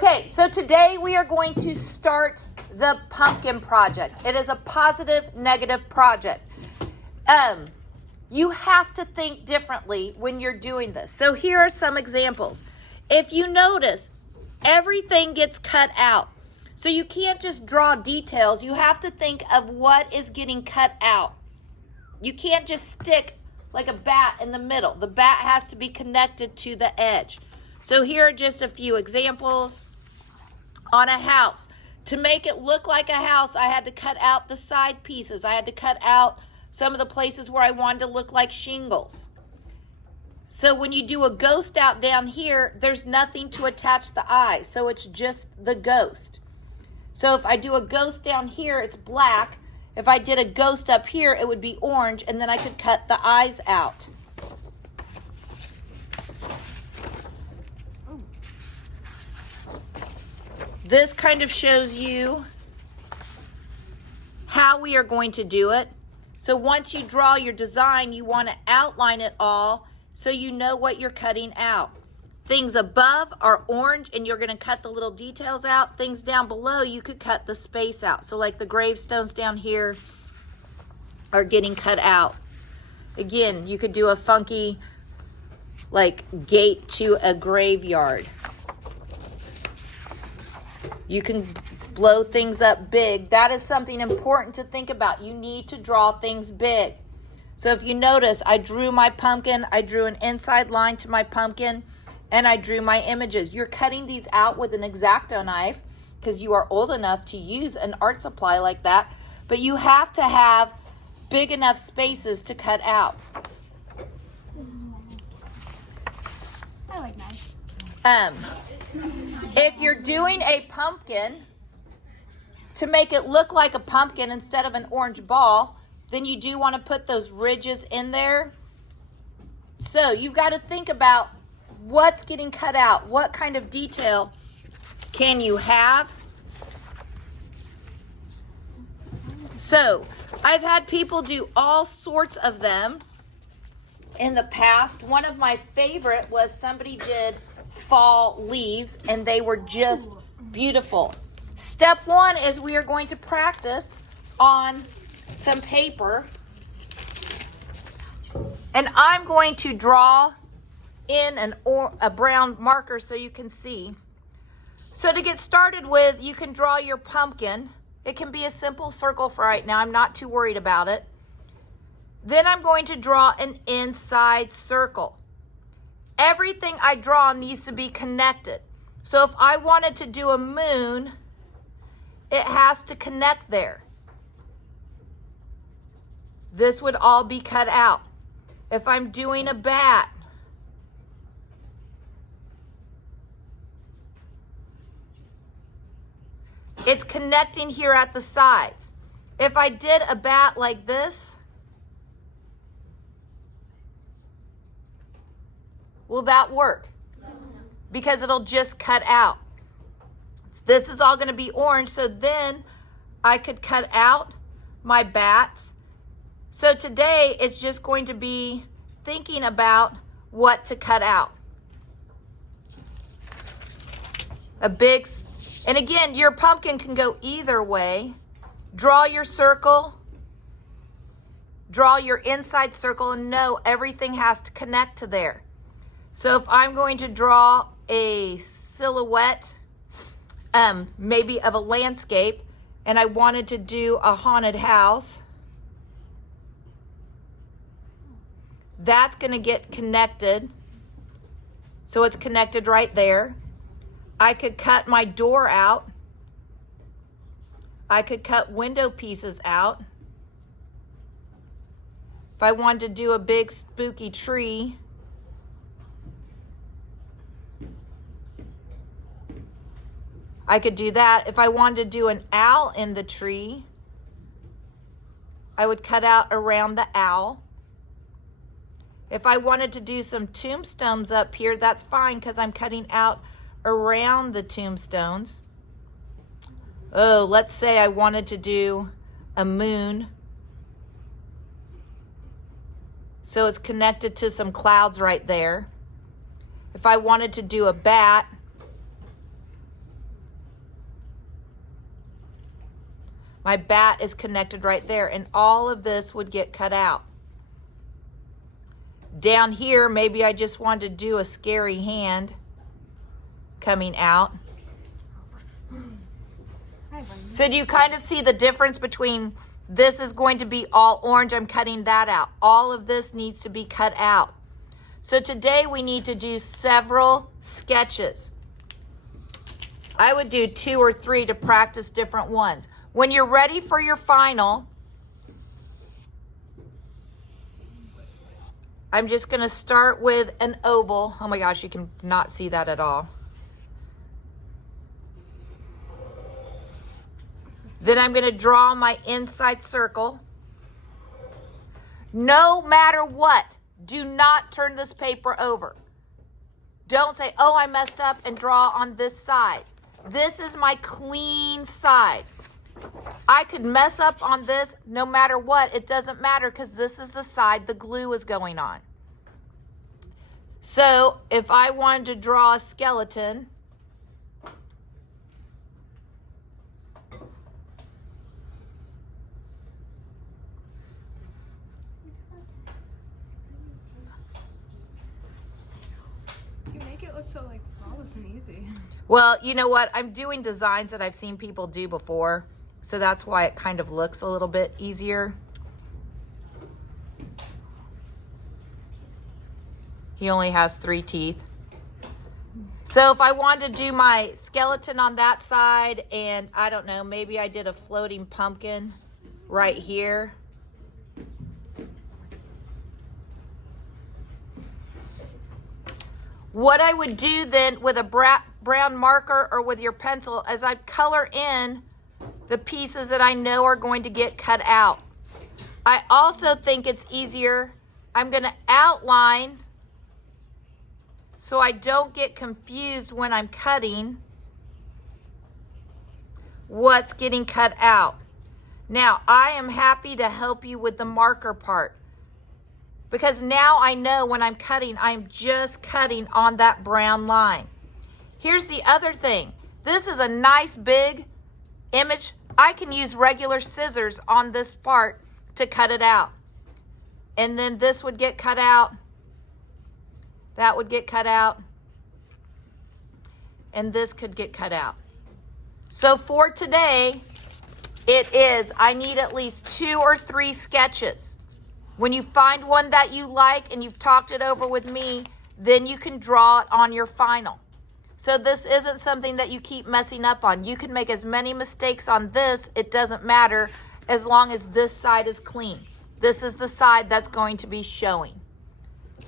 Okay, so today we are going to start the pumpkin project. It is a positive, negative project. You have to think differently when you're doing this. So here are some examples. If you notice, everything gets cut out. So you can't just draw details. You have to think of what is getting cut out. You can't just stick like a bat in the middle. The bat has to be connected to the edge. So here are just a few examples. On a house, to make it look like a house, I had to cut out the side pieces. I had to cut out some of the places where I wanted to look like shingles. So when you do a ghost out down here, there's nothing to attach the eye. So it's just the ghost. So if I do a ghost down here, it's black. If I did a ghost up here, it would be orange, and then I could cut the eyes out. This kind of shows you how we are going to do it. So once you draw your design, you want to outline it all so you know what you're cutting out. Things above are orange and you're going to cut the little details out. Things down below, you could cut the space out. So like the gravestones down here are getting cut out. Again, you could do a funky like gate to a graveyard. You can blow things up big. That is something important to think about. You need to draw things big. So if you notice, I drew my pumpkin, I drew an inside line to my pumpkin, and I drew my images. You're cutting these out with an X-Acto knife because you are old enough to use an art supply like that, but you have to have big enough spaces to cut out. I like knives. If you're doing a pumpkin, to make it look like a pumpkin instead of an orange ball, then you do want to put those ridges in there. So you've got to think about what's getting cut out. What kind of detail can you have? So I've had people do all sorts of them in the past. One of my favorite was somebody did fall leaves, and they were just beautiful. Step one is we are going to practice on some paper, and I'm going to draw in a brown marker so you can see. So to get started with, you can draw your pumpkin. It can be a simple circle for right now. I'm not too worried about it. Then I'm going to draw an inside circle. Everything I draw needs to be connected. So if I wanted to do a moon, it has to connect there. This would all be cut out. If I'm doing a bat, it's connecting here at the sides. If I did a bat like this, will that work? Because it'll just cut out. This is all going to be orange, so then I could cut out my bats. So today it's just going to be thinking about what to cut out. And again, your pumpkin can go either way. Draw your circle, draw your inside circle, and know everything has to connect to there. So if I'm going to draw a silhouette, maybe of a landscape, and I wanted to do a haunted house, that's going to get connected. So it's connected right there. I could cut my door out. I could cut window pieces out. If I wanted to do a big spooky tree, I could do that. If I wanted to do an owl in the tree, I would cut out around the owl. If I wanted to do some tombstones up here, that's fine because I'm cutting out around the tombstones. Oh, let's say I wanted to do a moon. So it's connected to some clouds right there. If I wanted to do a bat, My bat is connected right there, and all of this would get cut out. Down here, maybe I just wanted to do a scary hand coming out. So do you kind of see the difference between this is going to be all orange, I'm cutting that out. All of this needs to be cut out. So today we need to do several sketches. I would do 2 or 3 to practice different ones. When you're ready for your final, I'm just going to start with an oval. Oh my gosh, you can not see that at all. Then I'm going to draw my inside circle. No matter what, do not turn this paper over. Don't say, oh, I messed up, and draw on this side. This is my clean side. I could mess up on this no matter what. It doesn't matter because this is the side the glue is going on. So if I wanted to draw a skeleton, You make it look so like flawless and easy. well, you know what? I'm doing designs that I've seen people do before. So that's why it kind of looks a little bit easier. He only has 3 teeth. So if I wanted to do my skeleton on that side, and I don't know, maybe I did a floating pumpkin right here. What I would do then with a brown marker or with your pencil is I'd color in the pieces that I know are going to get cut out. I also think it's easier, I'm going to outline so I don't get confused when I'm cutting what's getting cut out. Now, I am happy to help you with the marker part because now I know when I'm cutting, I'm just cutting on that brown line. Here's the other thing. This is a nice big image. I can use regular scissors on this part to cut it out. And then this would get cut out. That would get cut out. And this could get cut out. So for today, it is, I need at least 2 or 3 sketches. When you find one that you like and you've talked it over with me, then you can draw it on your final. So this isn't something that you keep messing up on. You can make as many mistakes on this, it doesn't matter, as long as this side is clean. This is the side that's going to be showing.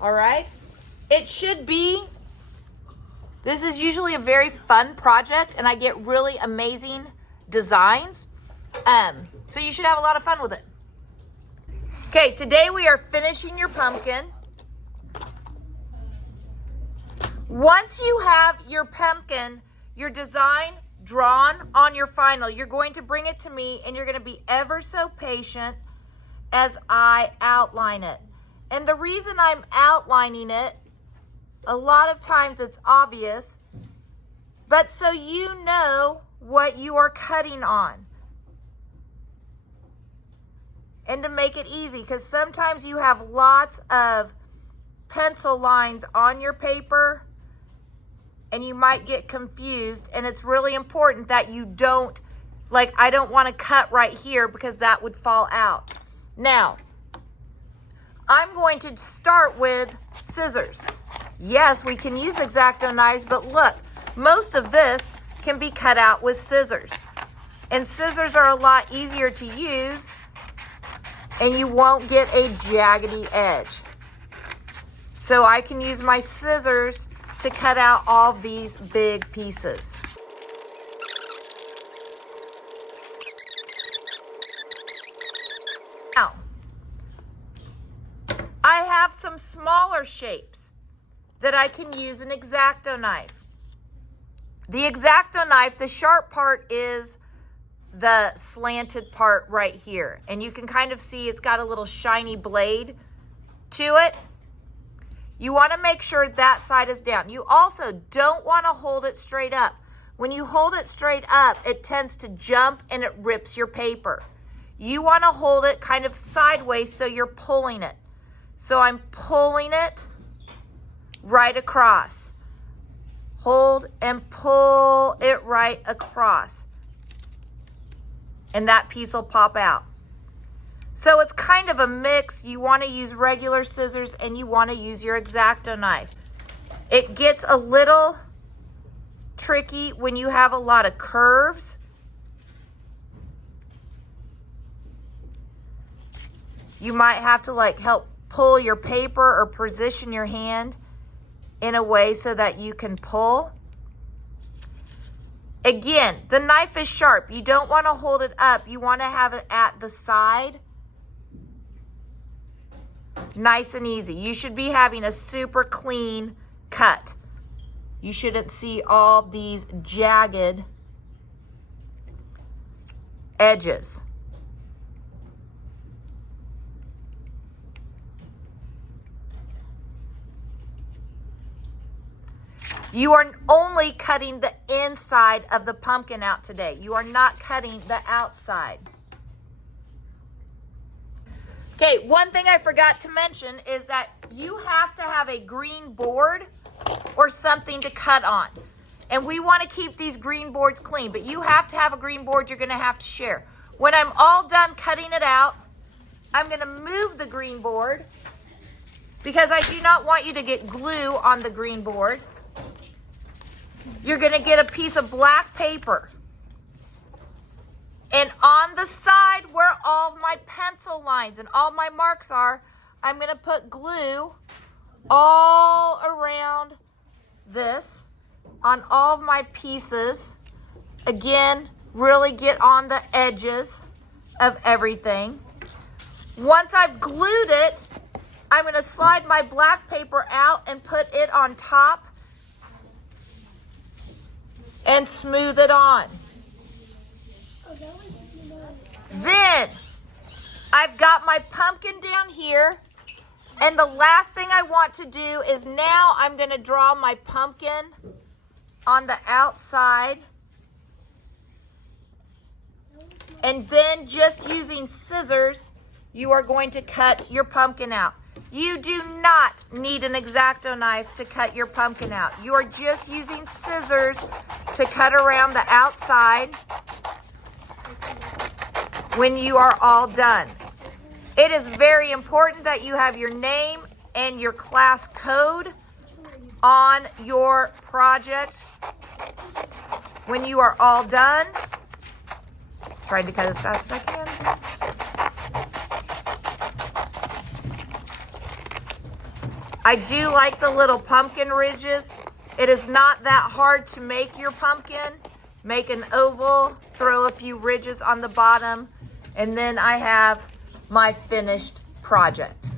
All right? It should be, this is usually a very fun project, and I get really amazing designs. So you should have a lot of fun with it. Okay, today we are finishing your pumpkin. Once you have your pumpkin, your design drawn on your final, you're going to bring it to me and you're going to be ever so patient as I outline it. And the reason I'm outlining it, a lot of times it's obvious, but so you know what you are cutting on. And to make it easy, because sometimes you have lots of pencil lines on your paper and you might get confused, and it's really important that you don't, like I don't want to cut right here because that would fall out. Now, I'm going to start with scissors. Yes, we can use X-Acto knives, but look, most of this can be cut out with scissors. And scissors are a lot easier to use, and you won't get a jaggedy edge. So I can use my scissors to cut out all these big pieces. Now, I have some smaller shapes that I can use an X-Acto knife. The X-Acto knife, the sharp part is the slanted part right here. And you can kind of see it's got a little shiny blade to it. You want to make sure that side is down. You also don't want to hold it straight up. when you hold it straight up, it tends to jump and it rips your paper. You want to hold it kind of sideways so you're pulling it. So I'm pulling it right across. Hold and pull it right across. And that piece will pop out. So it's kind of a mix. You want to use regular scissors and you want to use your X-Acto knife. It gets a little tricky when you have a lot of curves. You might have to like help pull your paper or position your hand in a way so that you can pull. Again, the knife is sharp. You don't want to hold it up. You want to have it at the side. Nice and easy. You should be having a super clean cut. You shouldn't see all these jagged edges. You are only cutting the inside of the pumpkin out today. You are not cutting the outside. Okay, one thing I forgot to mention is that you have to have a green board or something to cut on. And we want to keep these green boards clean, but you have to have a green board you're going to have to share. When I'm all done cutting it out, I'm going to move the green board because I do not want you to get glue on the green board. You're going to get a piece of black paper. And on the side where all of my pencil lines and all my marks are, I'm going to put glue all around this on all of my pieces. Again, really get on the edges of everything. Once I've glued it, I'm going to slide my black paper out and put it on top and smooth it on. Then I've got my pumpkin down here, and the last thing I want to do is now I'm going to draw my pumpkin on the outside, and then just using scissors you are going to cut your pumpkin out. You do not need an X-Acto knife to cut your pumpkin out. You are just using scissors to cut around the outside when you are all done. It is very important that you have your name and your class code on your project when you are all done. Trying to cut as fast as I can. I do like the little pumpkin ridges. It is not that hard to make your pumpkin. Make an oval, throw a few ridges on the bottom, and then I have my finished project.